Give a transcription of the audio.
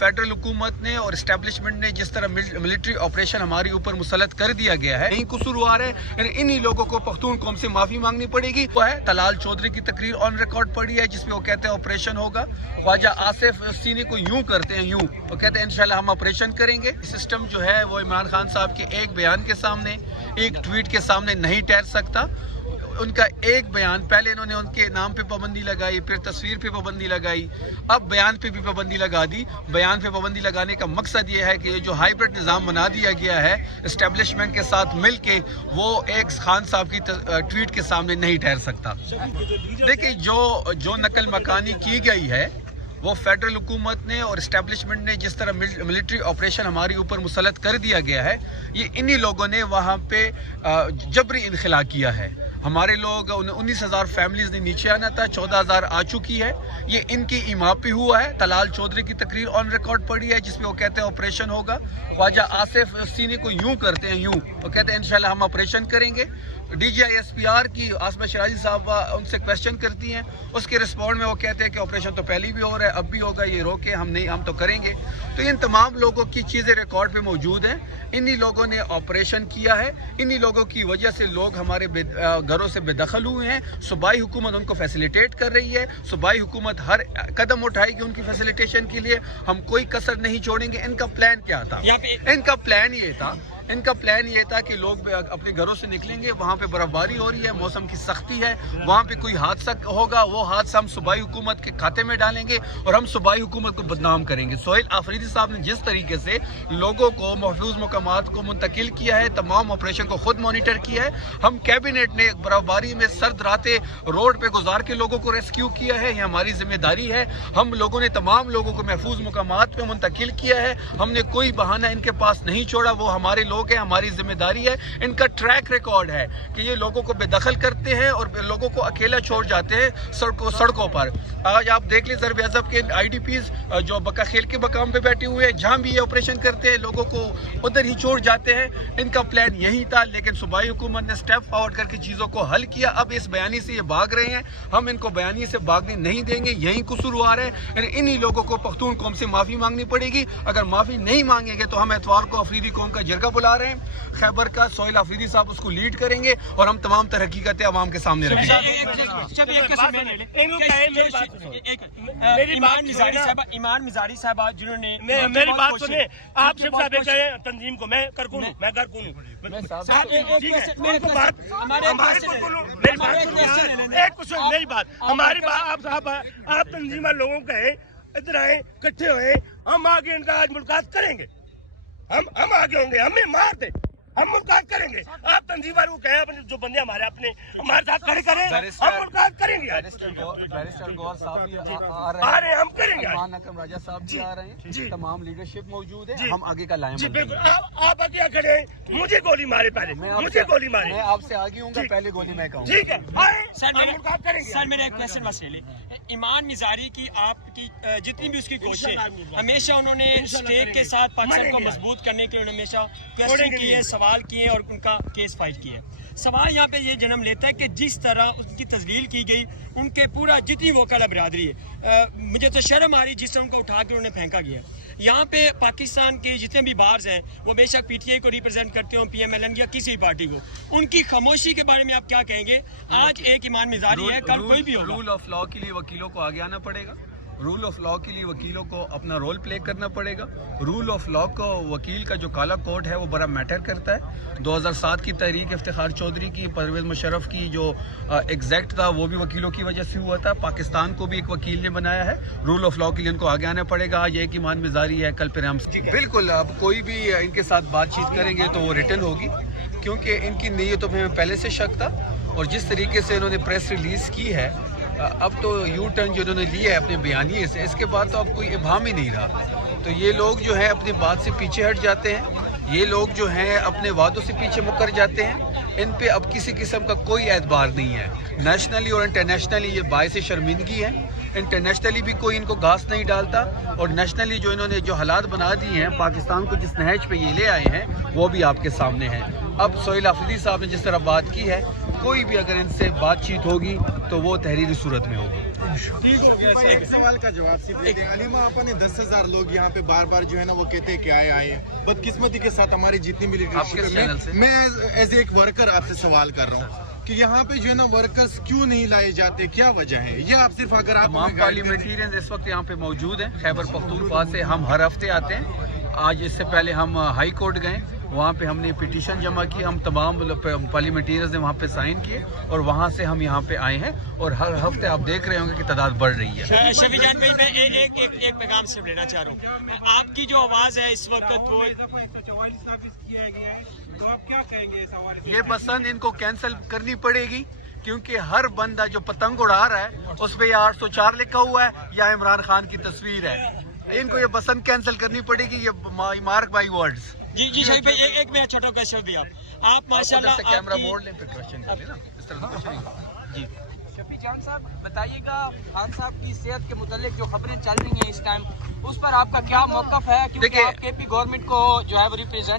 Federal हुकूमत ने और इस्टेब्लिशमेंट ने जिस तरह मिलिट्री ऑपरेशन हमारे ऊपर मुसलत कर दिया गया है, यही कसूरवार है। इन्हीं लोगों को पख्तून कौम से माफी मांगनी पड़ेगी। वो है तलाल चौधरी की तकरीर ऑन रिकॉर्ड पड़ी है जिसमें वो कहते हैं ऑपरेशन होगा। ख्वाजा आसिफ सीने को यूं करते हैं, यूं वो कहते हैं इंशाल्लाह हम ऑपरेशन करेंगे। सिस्टम जो है वो इमरान खान साहब के एक बयान के सामने, एक ट्वीट के सामने नहीं ठहर सकता। उनका एक बयान, पहले इन्होंने उनके नाम पे पाबंदी लगाई, फिर तस्वीर पे पाबंदी लगाई, अब बयान पे भी पाबंदी लगा दी। बयान पे पाबंदी लगाने का मकसद ये है कि ये जो हाइब्रिड निज़ाम बना दिया गया है इस्टेब्लिशमेंट के साथ मिल के, वो एक खान साहब की ट्वीट के सामने नहीं ठहर सकता। देखिए जो नकल मकानी की गई है वो फेडरल हुकूमत ने और इस्टेब्लिशमेंट ने जिस तरह मिलिट्री ऑपरेशन हमारे ऊपर मुसलत कर दिया गया है, ये इन्हीं लोगों ने वहाँ पे जबरी इनखला किया है। हमारे लोग 19,000 फैमिलीज ने नीचे आना था, 14,000 आ चुकी है। ये इनकी इमा पे हुआ है। तलाल चौधरी की तकरीर ऑन रिकॉर्ड पड़ी है जिसमें वो कहते हैं ऑपरेशन होगा। ख्वाजा आसिफ सीने को यूं करते हैं, यूं वो कहते हैं इंशाल्लाह हम ऑपरेशन करेंगे। DGISPR की आसमा शराजी साहब उनसे क्वेश्चन करती हैं, उसके रिस्पॉन्ड में वो कहते हैं कि ऑपरेशन तो पहले भी हो रहा है, अब भी होगा, ये रोके हम तो करेंगे। तो इन तमाम लोगों की चीज़ें रिकॉर्ड पे मौजूद हैं। इन्हीं लोगों ने ऑपरेशन किया है, इन्हीं लोगों की वजह से लोग हमारे घरों से बेदखल हुए हैं। सूबाई हुकूमत उनको फैसिलिटेट कर रही है। सूबाई हुकूमत हर कदम उठाएगी उनकी फैसिलिटेशन के लिए। हम कोई कसर नहीं छोड़ेंगे। इनका प्लान क्या था? इनका प्लान ये था कि लोग अपने घरों से निकलेंगे, वहाँ पे बर्फबारी हो रही है, मौसम की सख्ती है, वहाँ पे कोई हादसा होगा, वो हादसा हम सूबाई हुकूमत के खाते में डालेंगे और हम सूबाई हुकूमत को बदनाम करेंगे। सोहेल आफरीदी साहब ने जिस तरीके से लोगों को महफूज मकामात को मुंतकिल किया है, तमाम ऑपरेशन को खुद मॉनिटर किया है। हम कैबिनेट ने बर्फबारी में सर्द रातें रोड पे गुजार के लोगों को रेस्क्यू किया है, ये हमारी जिम्मेदारी है। हम लोगों ने तमाम लोगों को महफूज मकामात पे मुंतकिल किया है। हमने कोई बहाना इनके पास नहीं छोड़ा। वो हमारे लोग हैं, हमारी जिम्मेदारी है। इनका ट्रैक रिकॉर्ड है कि ये लोगों को बेदखल करते हैं और लोगों को अकेला छोड़ जाते हैं सड़कों पर। आज आप देख लें ज़रब अज़ब के IDPs जो बका खेल के मकाम पे बैठे हुए हैं, जहाँ भी ये ऑपरेशन करते हैं लोगों को उधर ही छोड़ जाते हैं। इनका प्लान यही था, लेकिन सूबाई हुकूमत ने स्टेप फॉरवर्ड करके चीज़ों को हल किया। अब इस बयानी से ये भाग रहे हैं, हम इनको बयानी से भागने नहीं देंगे। यही कसूरवार है। इन्हीं लोगों को पख्तून कौम से माफ़ी मांगनी पड़ेगी। अगर माफ़ी नहीं मांगेंगे तो हम एतवार को अफरीदी कौम का जरगा बुला रहे हैं। खैबर का सोहेल आफरीदी साहब उसको लीड करेंगे और हम तमाम तरह हकीकतें आवाम के सामने रखेंगे। ईमान मिजारी साहब जिन्होंने मेरी बात सुने, आप सिर्फ तंजीम को मैं कर कूं, मेरी बात हमारी बात आप तंजीम लोगों का है, इधर आए इकट्ठे हुए, हम आगे इनका आज मुलाकात करेंगे। हम आगे होंगे, हमें मार दे, हम मुलाकात करेंगे। आप तंजीम वालों को कहें जो बंदे हमारे साथ खड़े करें, हम मुलाकात करेंगे। बैरिस्टर गौर साहब भी आ रहे हैं, हम करेंगे। नकम राजा साहब भी आ रहे हैं, तमाम लीडरशिप मौजूद है। हम आगे का लाएं। जी बिल्कुल, आप आगे खड़े हैं, मुझे गोली मारे, पहले मुझे गोली मारे, मैं आपसे आगे हूँ, पहले गोली मैं कहूँ। ठीक है, सर मेरा एक क्वेश्चन मसले ईमान मिजारी की आपकी जितनी भी उसकी कोशिश, हमेशा उन्होंने स्टेट के साथ पाकिस्तान को मजबूत करने के लिए हमेशा क्वेश्चन किए, सवाल किए और उनका केस फाइल किए। सवाल यहाँ पे ये जन्म लेता है कि जिस तरह उनकी तजलील की गई, उनके पूरा जितनी वकाला बिरादरी है, मुझे तो शर्म आ रही जिस तरह उनका उठा के उन्होंने फेंका गया। यहाँ पे पाकिस्तान के जितने भी बार्स हैं वो बेशक PTI को रिप्रेजेंट करते हो, PMLN या किसी पार्टी को, उनकी खामोशी के बारे में आप क्या कहेंगे? आज एक ईमान मिजारी है, कल कोई भी होगा। रूल ऑफ लॉ के लिए वकीलों को आगे आना पड़ेगा। रूल ऑफ लॉ के लिए वकीलों को अपना रोल प्ले करना पड़ेगा। रूल ऑफ लॉ को वकील का जो काला कोड है वो बड़ा मैटर करता है। 2007 की तहरीक इफ्तिखार चौधरी की, परवेज़ मुशर्रफ की जो एग्जैक्ट था वो भी वकीलों की वजह से हुआ था। पाकिस्तान को भी एक वकील ने बनाया है। रूल ऑफ लॉ के लिए उनको आगे आना पड़ेगा। आज एक ईमान मिजारी है, कल फिर हम बिल्कुल अब कोई भी इनके साथ बातचीत करेंगे तो वो रिटर्न होगी, क्योंकि इनकी नीयतों में पहले से शक था। और जिस तरीके से इन्होंने प्रेस रिलीज़ की है, अब तो यू टर्न जो उन्होंने लिया है अपने बयानिए से, इसके बाद तो अब कोई इबाम ही नहीं रहा। तो ये लोग जो है अपनी बात से पीछे हट जाते हैं, ये लोग जो हैं अपने वादों से पीछे मुकर जाते हैं। इन पे अब किसी किस्म का कोई एतबार नहीं है। नेशनली और इंटरनेशनली ये बायस शर्मिंदगी है। इंटरनेशनली भी कोई इनको घास नहीं डालता, और नेशनली जो इन्होंने जो हालात बना दिए हैं, पाकिस्तान को जिस नहज पे ये ले आए हैं, वो भी आपके सामने है। अब सोहेल आफरीदी साहब ने जिस तरह बात की है, कोई भी अगर इनसे बातचीत होगी तो वो तहरीरी सूरत में होगी। एक सवाल का जवाब सिर्फ दे दें। अलीमा आपा ने 10,000 लोग यहाँ पे बार बार जो है ना वो कहते हैं कि आए बदकिस्मती के साथ हमारी जितनी मिलिट्री, मैं एज एक वर्कर आपसे सवाल कर रहा हूँ कि यहाँ पे जो है ना वर्कर्स क्यों नहीं लाए जाते, क्या वजह है? ये आप सिर्फ अगर आप तमाम पार्लियामेंटेरियंस इस वक्त यहाँ पे मौजूद हैं। खैबर पख्तूनख्वा से हम हर हफ्ते आते हैं। आज इससे पहले हम हाई कोर्ट गए, वहाँ पे हमने पिटीशन जमा की, हम तमाम पार्लियामेंटेरियंस ने वहाँ पे साइन किए और वहाँ से हम यहाँ पे आए हैं और हर हफ्ते आप देख रहे होंगे कि तादाद बढ़ रही है। शफी जान भाई, मैं एक पैगाम सिर्फ लेना चाह रहा हूँ। आपकी जो आवाज़ है इस वक्त वो तो आप क्या कहेंगे इस हवाले से? ये पसंद इनको कैंसिल करनी पड़ेगी क्योंकि हर बंदा जो पतंग उड़ा रहा है उस पे 804 लिखा हुआ है या इमरान खान की तस्वीर है। इनको ये पसंद कैंसिल करनी पड़ेगी, ये मार्क बाय वर्ड्स। जी शफी भाई, एक मेरा छोटा क्वेश्चन भी आप माशाल्लाह कैमरा मोड़ लें फिर क्वेश्चन कर लेना, इस तरह से कुछ नहीं होगा। जी शफी जान साहब, बताइएगा खान साहब की सेहत के मुतालिक जो खबरें चल रही हैं इस टाइम, उस पर आपका क्या मौक़िफ़ है? क्योंकि आप केपी गवर्नमेंट को जो है वो रिप्रेजेंट